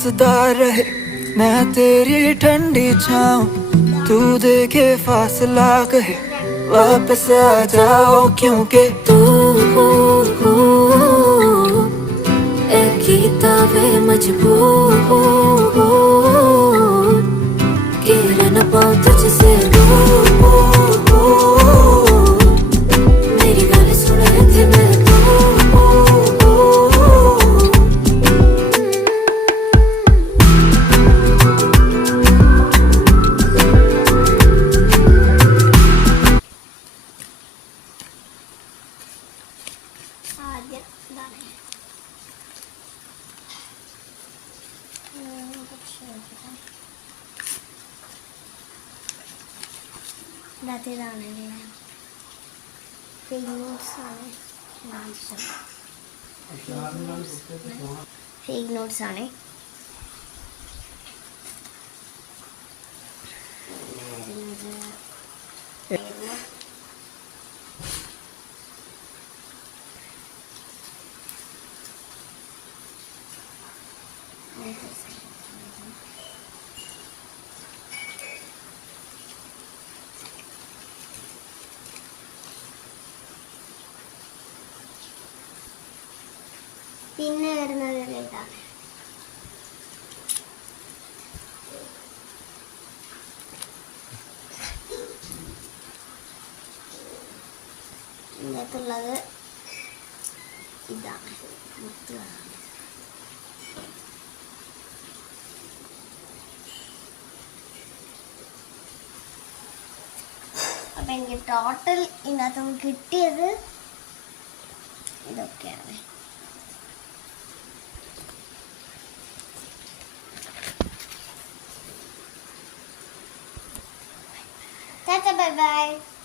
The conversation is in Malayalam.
मजेदार रहे मैं तेरी ठंडी छाऊं तू देखे फासला कहे वापस आ जाओ क्योंकि तू एक किताबे मजबूर के रह न पाऊं तुझसे मेरी गाली सुन थी मैं ഫേക്ക് നോട്ട്സ് ആണ്. പിന്നെ വരുന്നത് ഇതാണ്. ഇതിനകത്തുള്ളത് ഇതാണ് മുത്തുകളാണ്. അപ്പം എനിക്ക് ടോട്ടൽ ഇതിനകത്ത് കിട്ടിയത് ഇതൊക്കെയാണ്. Bye bye.